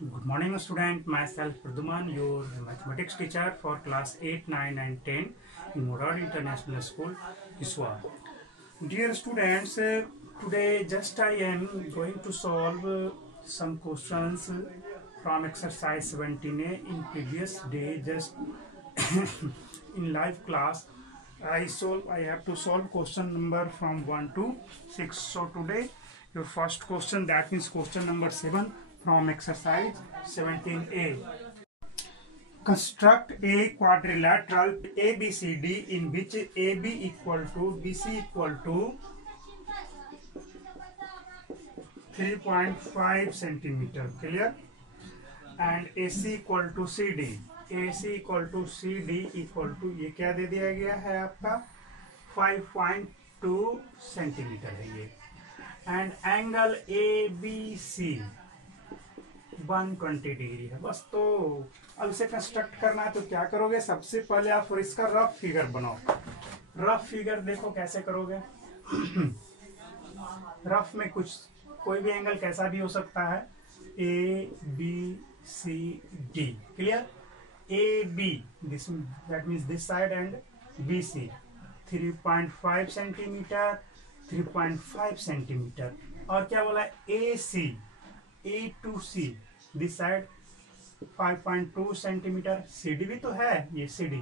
Good morning, student. Myself Praduman, your mathematics teacher for class 8, 9, and 10 in Murad International School, Iswa. Dear students, today just I am going to solve some questions from exercise 17A in previous day. Just in live class, I have to solve question number from 1 to 6. So today, your first question, that means question number 7 from exercise 17A. Construct a quadrilateral ABCD in which AB equal to BC equal to 3.5 centimeter, clear, and AC equal to CD. AC equal to CD equal to ये क्या दे दिया गया है आपका 5.2 centimetre है ये, and angle ABC 120 degree है बस। तो अब इसे कंस्ट्रक्ट करना है तो क्या करोगे, सबसे पहले आप इसका रफ फिगर बनाओ। रफ फिगर देखो कैसे करोगे। रफ में कुछ कोई भी एंगल कैसा भी हो सकता है, ABCD, clear. AB this that means this side and BC 3.5 centimetre 3.5 centimetre, और क्या बोला AC A to C this side 5.2 centimetre. CD भी तो है, ये CD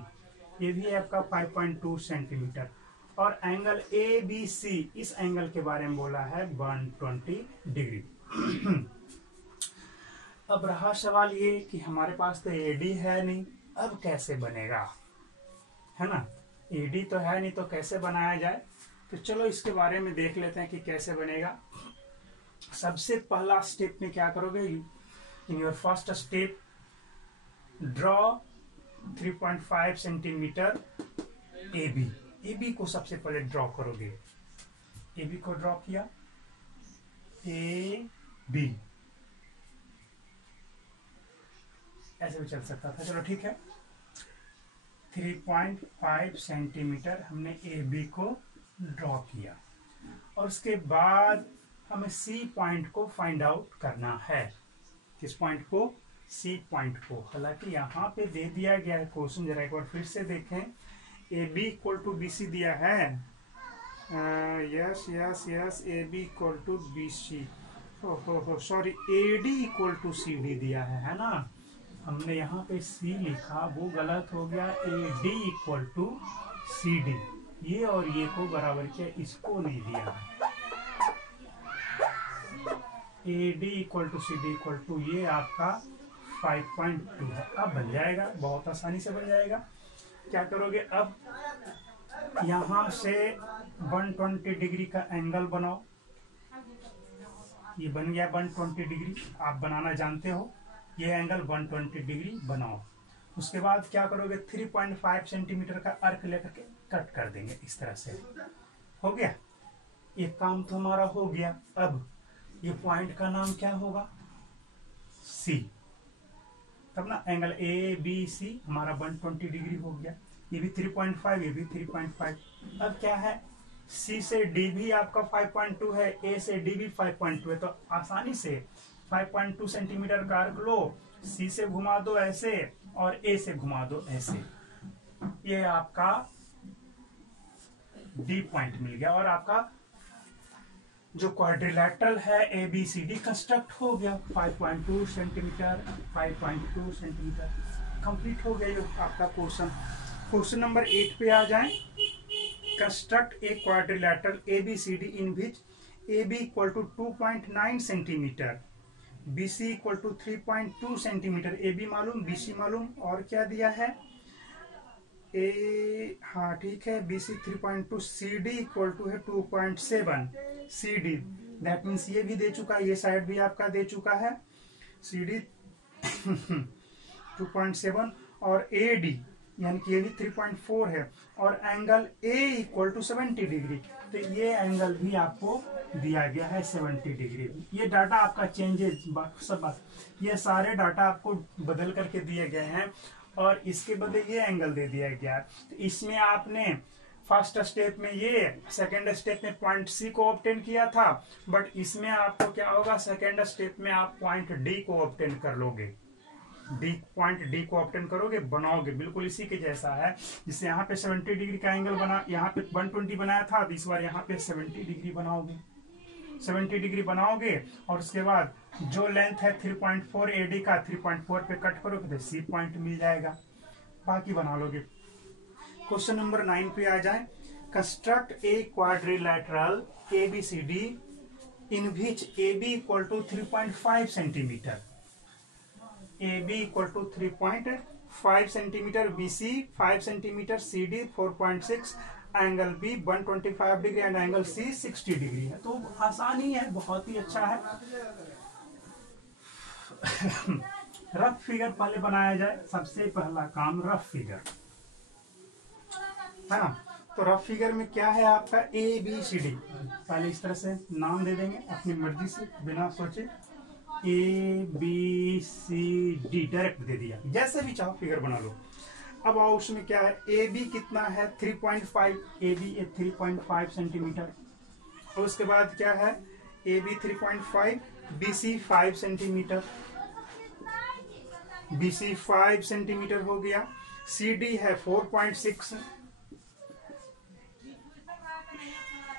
ये भी है आपका 5.2 सेंटीमीटर, और एंगल ABC इस एंगल के बारे में बोला है 120 डिग्री। अब रहा सवाल ये कि हमारे पास तो AD है नहीं, अब कैसे बनेगा, है ना। AD तो है नहीं तो कैसे बनाया जाए, तो चलो इसके बारे में देख लेते हैं कि कैसे बनेगा। सबसे पहला स्टेप में क्या करोगे, in your first step draw 3.5 centimetre AB को सबसे पहले ड्रॉ करोगे। AB को ड्रॉ किया, AB ऐसे भी चल सकता था, चलो ठीक है। 3.5 सेंटीमीटर हमने AB को ड्रॉ किया, और उसके बाद हमें C पॉइंट को फाइंड आउट करना है। किस पॉइंट को, C पॉइंट को। हालांकि यहाँ पे दे दिया गया है क्वेश्चन, जरा एक बार फिर से देखें। AB इक्वल टू BC दिया है, yes AB equal to BC, sorry AD equal to CD दिया है ना। हमने यहाँ पे C लिखा, वो गलत हो गया। AD इक्वल टू CD, ये और ये को बराबर किया, इसको नहीं दिया है। AD equal to CD equal to ये आपका 5.2 है। अब बन जाएगा, बहुत आसानी से बन जाएगा। क्या करोगे, अब यहाँ से 120 डिग्री का एंगल बनाओ। ये बन गया 120 डिग्री, आप बनाना जानते हो। ये एंगल 120 डिग्री बनाओ। उसके बाद क्या करोगे, 3.5 सेंटीमीटर का अर्क लेकर के कट कर देंगे इस तरह से। हो गया, ये काम तो हमारा हो गया। अब ये पॉइंट का नाम क्या होगा, C, तब ना एंगल ABC हमारा 120 डिग्री हो गया। ये भी 3.5, ये भी 3.5। अब क्या है, C से D भी आपका 5.2 है, A से D भी 5.2 है, तो आसानी से 5.2 सेंटीमीटर का आर्क लो, C से घुमा दो ऐसे और A से घुमा दो ऐसे, ये आपका D पॉइंट मिल गया, और आपका जो क्वाड्रिलैटरल है ABCD कंस्ट्रक्ट हो गया। 5.2 सेंटीमीटर 5.2 सेंटीमीटर कंप्लीट हो गया ये आपका क्वेश्चन। क्वेश्चन नंबर 8 पे आ जाएं। Construct a quadrilateral ABCD in which AB equal to 2.9 centimetre BC equal to 3.2 centimetre. AB मालूम, BC मालूम, और क्या दिया है, हाँ ठीक है, BC 3.2, CD इक्वल टू है 2.7 CD, दैट मीन्स ये भी दे चुका है, ये साइड भी आपका दे चुका है CD 2.7, और AD यानी कि ये भी 3.4 है, और angle A equal to 70 degree, तो ये एंगल भी आपको दिया गया है 70 डिग्री। ये डाटा आपका चेंजेस सब, ये सारे डाटा आपको बदल करके दिए गए हैं, और इसके बदले ये एंगल दे दिया गया है। तो इसमें आपने फर्स्ट स्टेप में ये, सेकेंड स्टेप में पॉइंट सी को ऑब्टेन किया था, बट इसमें आपको क्या होगा, सेकेंड स्टेप में आप पॉइंट डी को ऑब्टेन कर लोगे, पॉइंट डी को ऑब्टेन करोगे, बनाओगे, बिल्कुल इसी के जैसा है। जिससे यहाँ पे 70 डिग्री का एंगल बना, यहाँ पे 120 बनाया था, इस बार यहाँ पे 70 डिग्री बनाओगे, 70 डिग्री बनाओगे, और उसके बाद जो लेंथ है 3.4 AD का 3.4 पे कट करोगे तो सी पॉइंट मिल जाएगा, बाकी बना लोगे। क्वेश्चन नंबर 9 पे आ जाए। Construct a quadrilateral ABCD in which AB equal to 3.5 centimetre, AB equal to 3.5 centimetre, BC 5 centimetre, CD 4.6, angle B 125 degree and angle C 60 degree है। तो आसानी है, बहुत ही अच्छा है। रफ फिगर पहले बनाया जाए, सबसे पहला काम रफ फिगर है ना। तो रफ फिगर में क्या है आपका ABCD, पहले इस तरह से नाम दे देंगे अपनी मर्जी से बिना सोचे, ABCD डायरेक्ट दे दिया, जैसे भी चाहो फिगर बना लो। अब आओ उसमें क्या है, AB कितना है 3.5, AB 3.5 सेंटीमीटर, और उसके बाद क्या है AB 3.5, BC 5 centimetre, BC 5 centimetre हो गया, CD है 4.6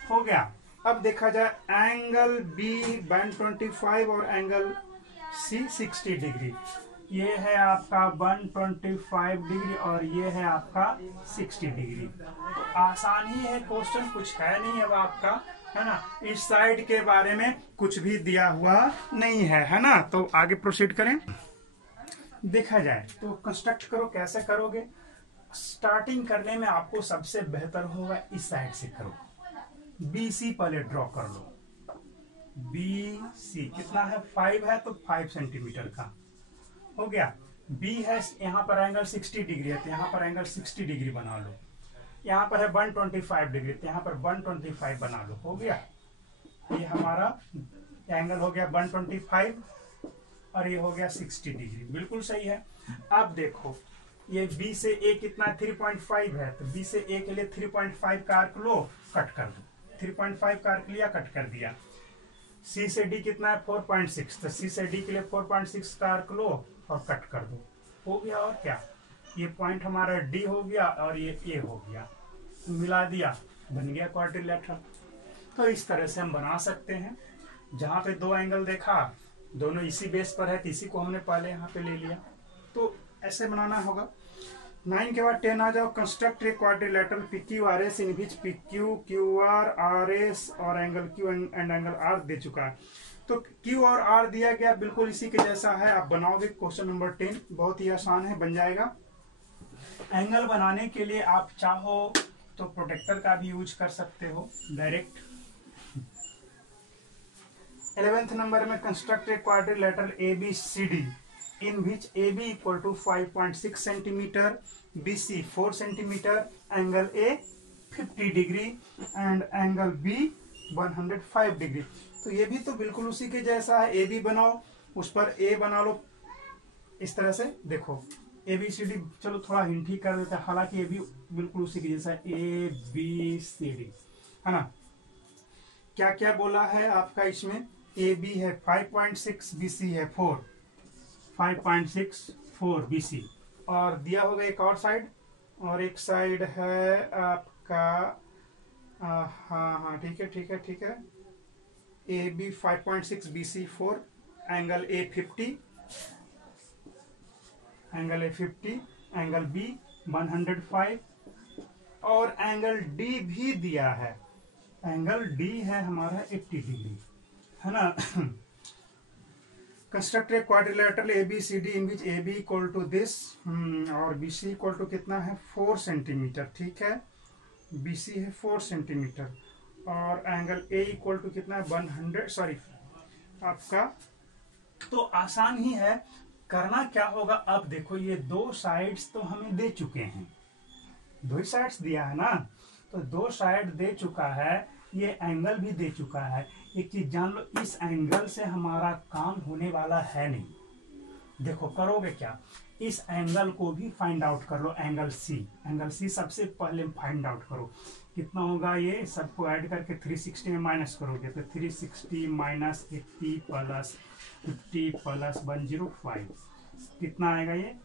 हो गया। अब देखा जाए एंगल B 125 और एंगल C 60 डिग्री, ये है आपका 125 डिग्री और ये है आपका 60 डिग्री। तो आसान ही है क्वेश्चन, कुछ है नहीं अब आपका, है ना। इस साइड के बारे में कुछ भी दिया हुआ नहीं है ना। तो आगे प्रोसीड करें। देखा जाए तो कंस्ट्रक्ट करो, कैसे करोगे। स्टार्टिंग करने में आपको सबसे बेहतर होगा इस साइड से करो, BC पहले ड्रॉ कर लो। BC कितना है 5 है तो 5 सेंटीमीटर का हो गया। B है यहाँ पर एंगल 60 डिग्री है तो यहाँ पर एंगल 60 डिग्री बना लो। यहाँ पर है 125 डिग्री तो यहाँ पर 125 बना लो, हो गया। ये हमारा एंगल हो गया 125 और ये हो गया 60 डिग्री, बिल्कुल सही है। अब देखो ये B से A कितना 3.5 है तो B से A के लिए 3.5 का आर्क लो, कट कर दो, 3.5 का आर्क लिया, कट कर दिया। C से D कितना है 4.6 तो C से D के लिए 4.6 का आर्क लो और कट कर दो, हो गया। और क्या, ये पॉइंट हमारा D हो गया और ये A हो गया, मिला दिया, बन गया क्वाड्रिलैटरल। तो इस तरह से हम बना सकते हैं। जहां पे दो एंगल देखा, दोनों इसी बेस पर है तो इसी को हमने पहले यहाँ पे ले लिया, तो ऐसे बनाना होगा। 9 के बाद 10 आ जाओ। Construct a quadrilateral PQRS in which PQ, QR, RS और angle Q and angle R दे चुका है। तो Q और R दिया गया, बिल्कुल इसी के जैसा है। आप बनाओगे क्वेश्चन नंबर 10, बहुत ही आसान है, बन जाएगा। एंगल बनाने के लिए आप चाहो तो प्रोटेक्टर का भी यूज कर सकते हो डायरेक्ट। 11th नंबर में construct a quadrilateral ABCD in which AB equal to 5.6 centimetre, BC 4 centimetre, angle A 50 degree and angle B 105 degree. तो ये भी तो बिल्कुल उसी के जैसा है। AB बनाओ, उस पर A बना लो, इस तरह से देखो ABCD। चलो थोड़ा हिंट ही कर देते हैं, हालांकि AB बिल्कुल उसी के जैसा है, ABCD है ना। क्या क्या बोला है आपका इसमें, AB है 5.6, BC है 4, 5.64 BC, और दिया होगा एक और साइड, और एक साइड है आपका हाँ ठीक है ठीक है ठीक है, AB 5.6 BC 4, angle A 50, angle A 50, angle B 105 और एंगल D भी दिया है। एंगल D है हमारा 80 डिग्री, है ना। Construct a quadrilateral ABCD in which AB equal to this और BC इक्वल टू कितना है 4 सेंटीमीटर, ठीक है। BC है 4 सेंटीमीटर और एंगल A इक्वल टू कितना है 100 आपका। तो आसान ही है, करना क्या होगा। अब देखो ये दो साइड्स तो हमें दे चुके हैं, दो ही साइड्स दिया है ना, तो दो साइड दे चुका है, ये एंगल भी दे चुका है। एक चीज जान लो, इस एंगल से हमारा काम होने वाला है नहीं। देखो करोगे क्या, इस एंगल को भी फाइंड आउट कर लो, एंगल सी। एंगल सी सबसे पहले फाइंड आउट करो, कितना होगा ये, सबको ऐड करके 360 में माइनस करोगे तो 360 माइनस 80 प्लस 50 प्लस 105 कितना आएगा ये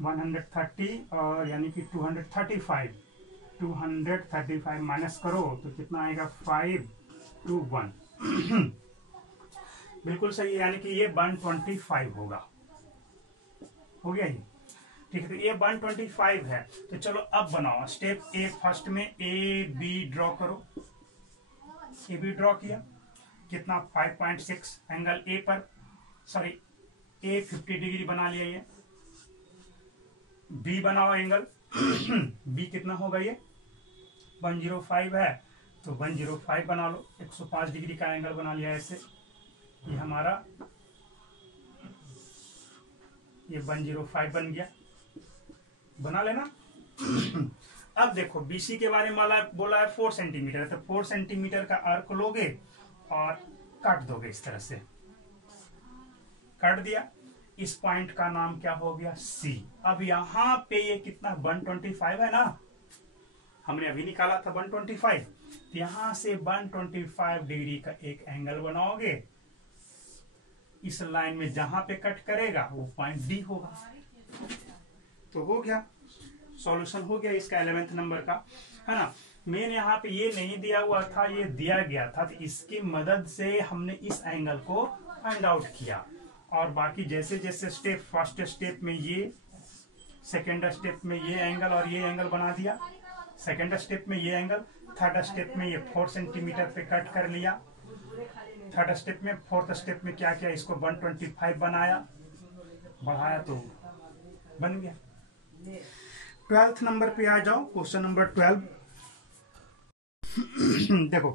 130 और यानी कि 235 माइनस करो तो कितना आएगा 521 बिल्कुल सही है, यानी कि ये 125 होगा। हो गया ये, ठीक है। तो ये 125 है। तो चलो अब बनाओ स्टेप ए। फर्स्ट में ए बी ड्रॉ करो। ए बी ड्रॉ किया, कितना 5.6 एंगल ए पर, सॉरी ए 50 डिग्री बना लिया ये। बी बनाओ एंगल बी कितना होगा ये 105 है, तो 105 बना लो। 105 डिग्री का एंगल बना लिया ऐसे, ये हमारा ये 105 बन गया, बना लेना। अब देखो बीसी के बारे में बोला है 4 सेंटीमीटर, तो 4 सेंटीमीटर का आर्क लोगे और काट दोगे इस तरह से, काट दिया। इस पॉइंट का नाम क्या हो गया सी। अब यहां पे ये कितना 125 है ना, हमने अभी निकाला था 125। यहां से 125 डिग्री का एक एंगल बनाओगे, इस लाइन में जहां पे कट करेगा वो पॉइंट डी होगा। तो हो गया, सॉल्यूशन हो गया इसका 11th नंबर का, है ना। मेन यहाँ पे ये नहीं दिया हुआ था, ये दिया गया था, तो इसकी मदद से हमने इस एंगल को फाइंड आउट किया। और बाकी जैसे जैसे स्टेप, फर्स्ट स्टेप में ये, सेकेंड स्टेप में ये एंगल और ये एंगल बना दिया, सेकेंड स्टेप में ये एंगल, थर्ड स्टेप में ये 4 सेंटीमीटर पे कट कर लिया, थर्ड स्टेप में, फोर्थ स्टेप में क्या किया, इसको 125 बनाया, बढ़ाया तो बन गया। 12th नंबर पे आ जाओ, क्वेश्चन नंबर 12। देखो,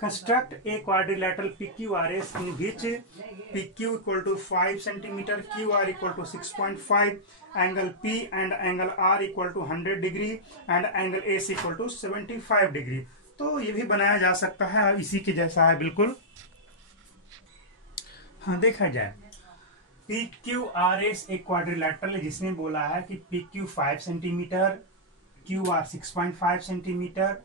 construct a quadrilateral PQRS in which PQ equal to 5 centimeter, QR equal to 6.5, angle P and angle R equal to 100 degree and angle AC equal to 75 degree। तो ये भी बनाया जा सकता है, इसी के जैसा है बिल्कुल। हाँ, देखा जाए PQRS एक क्वाड्रिलेटरल, जिसने बोला है कि PQ 5 centimetre, QR 6.5 centimetre,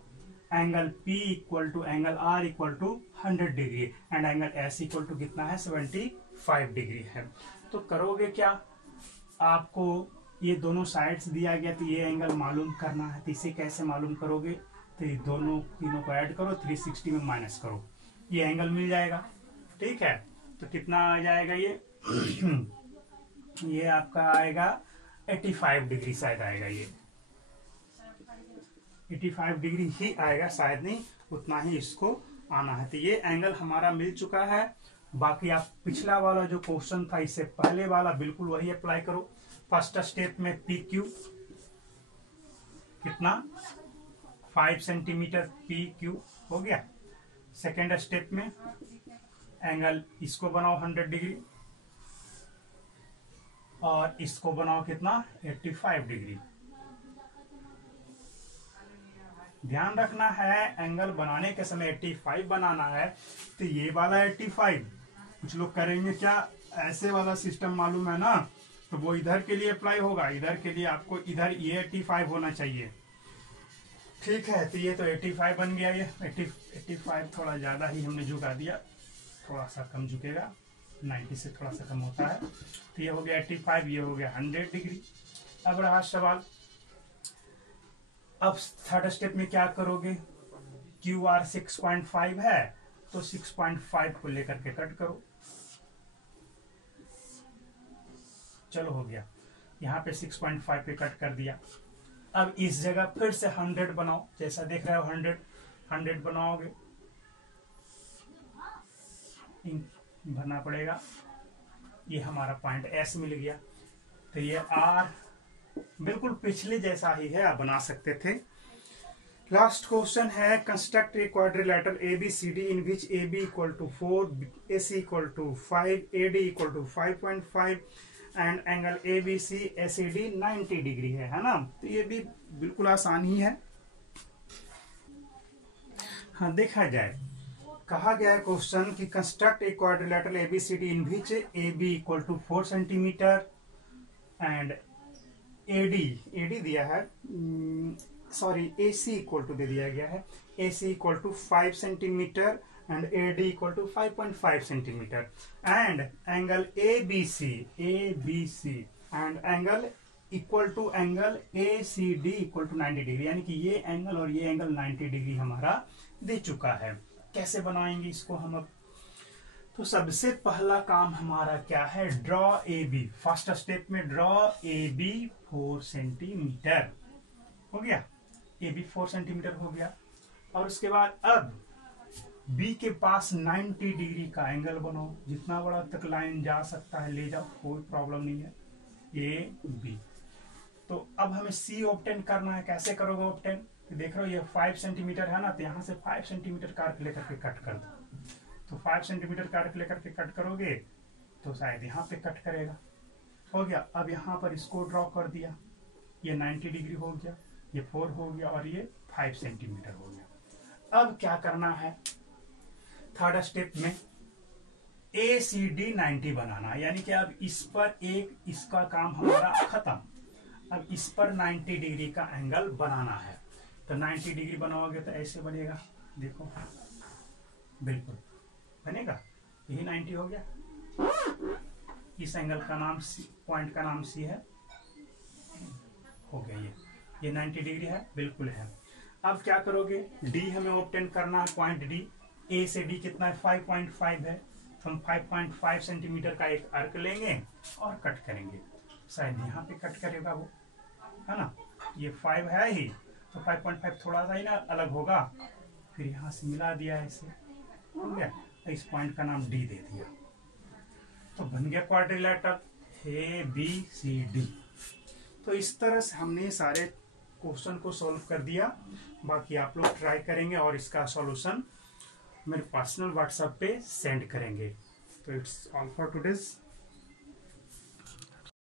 angle P equal to angle R equal to 100 degree and angle S equal to कितना है 75 डिग्री है। तो करोगे क्या, आपको ये दोनों साइड्स दिया गया, तो ये एंगल मालूम करना है। तो इसे कैसे मालूम करोगे, तो ये तीनों को ऐड करो, 360 में माइनस करो, ये एंगल मिल जाएगा। ठीक है, तो कितना आ जाएगा ये ये आपका आएगा 85 डिग्री शायद आएगा, ये 85 डिग्री ही आएगा, शायद नहीं, उतना ही इसको आना है। तो ये एंगल हमारा मिल चुका है। बाकी आप पिछला वाला जो क्वेश्चन था, इससे पहले वाला बिल्कुल वही अप्लाई करो। फर्स्ट स्टेप में PQ कितना 5 सेंटीमीटर PQ हो गया। सेकेंड स्टेप में एंगल इसको बनाओ 100 डिग्री और इसको बनाओ कितना 85 डिग्री। ध्यान रखना है, एंगल बनाने के समय 85 बनाना है, तो ये वाला 85। कुछ लोग करेंगे क्या, ऐसे वाला सिस्टम मालूम है ना, तो वो इधर के लिए अप्लाई होगा, इधर के लिए आपको इधर ये 85 होना चाहिए। ठीक है, तो ये तो 85 बन गया। ये 85 थोड़ा ज्यादा ही हमने झुका दिया, थोड़ा सा कम झुकेगा, 90 से थोड़ा सा कम होता है। तो ये हो गया 85, ये हो गया 100 डिग्री। अब रहा सवाल, अब थर्ड स्टेप में क्या करोगे, QR 6.5 है, तो 6.5 को लेकर के कट करो। चलो हो गया, यहाँ पे 6.5 पे कट कर दिया। अब इस जगह फिर से 100 बनाओ, जैसा देख रहे हो 100 बनाओगे, भरना पड़ेगा। ये हमारा पॉइंट S मिल गया। तो ये R बिल्कुल पिछले जैसा ही है, आप बना सकते थे। लास्ट क्वेश्चन है, construct a quadrilateral ABCD in which AB equal to 4, AC equal to 5, AD equal to 5.5 and angle ABC ACD 90 degree है ना। तो ये भी बिल्कुल आसान ही है। हाँ, देखा जाए कहा गया है क्वेश्चन कि construct a quadrilateral ABCD in which A B equal to 4 centimetre and AD दिया है, सॉरी AC इक्वल टू दे दिया गया है, AC equal to 5 centimetre and AD equal to 5.5 centimetre and angle ABC and angle equal to angle ACD equal to 90 degree, यानी कि ये angle और ये एंगल 90 डिग्री हमारा दे चुका है। कैसे बनाएंगे इसको हम अब? तो सबसे पहला काम हमारा क्या है, ड्रॉ AB। फर्स्ट स्टेप में ड्रॉ AB 4 सेंटीमीटर हो गया, AB 4 सेंटीमीटर हो गया। और उसके बाद अब B के पास 90 डिग्री का एंगल बनाओ, जितना बड़ा तक लाइन जा सकता है ले जाओ, कोई प्रॉब्लम नहीं है। AB तो अब हमें C ऑब्टेन करना है। कैसे करोगे ऑब्टेन? देख रहे हो ये 5 सेंटीमीटर है ना, तो यहाँ से 5 सेंटीमीटर का आर्क लेकर के कट कर दो। तो 5 सेंटीमीटर का आर्क लेकर के कट करोगे तो शायद यहाँ पे कट करेगा। हो गया। अब यहाँ पर इसको ड्रॉ कर दिया, ये 90 डिग्री हो गया, ये 4 हो गया और ये 5 सेंटीमीटर हो गया। अब क्या करना है, थर्ड स्टेप में ACD 90 बनाना, यानी कि अब इस पर एक इसका काम हमारा खत्म। अब इस पर 90 डिग्री का एंगल बनाना है। तो 90 डिग्री बनाओगे तो ऐसे बनेगा, देखो बिल्कुल बनेगा, यही 90 हो गया। इस एंगल का नाम पॉइंट का नाम C है, हो गया ये 90 डिग्री है, बिल्कुल है। अब क्या करोगे, D हमें ऑब्टेन करना है, पॉइंट D। A से D कितना है, 5.5 है। तो हम 5.5 सेंटीमीटर का एक आर्क लेंगे और कट करेंगे। शायद यहाँ पे कट करेगा वो, है ना, ये 5 है ही, तो 5.5 थोड़ा सा ही ना अलग होगा, फिर यहाँ से मिला दिया ऐसे, हो गया। इस पॉइंट का नाम D दे दिया, तो बन गया क्वाड्रिलेटरल ABCD। तो इस तरह से हमने सारे क्वेश्चन को सॉल्व कर दिया। बाकी आप लोग ट्राई करेंगे और इसका सॉल्यूशन मेरे पर्सनल व्हाट्सएप पे सेंड करेंगे। तो इट्स ऑल फॉर टुडेज।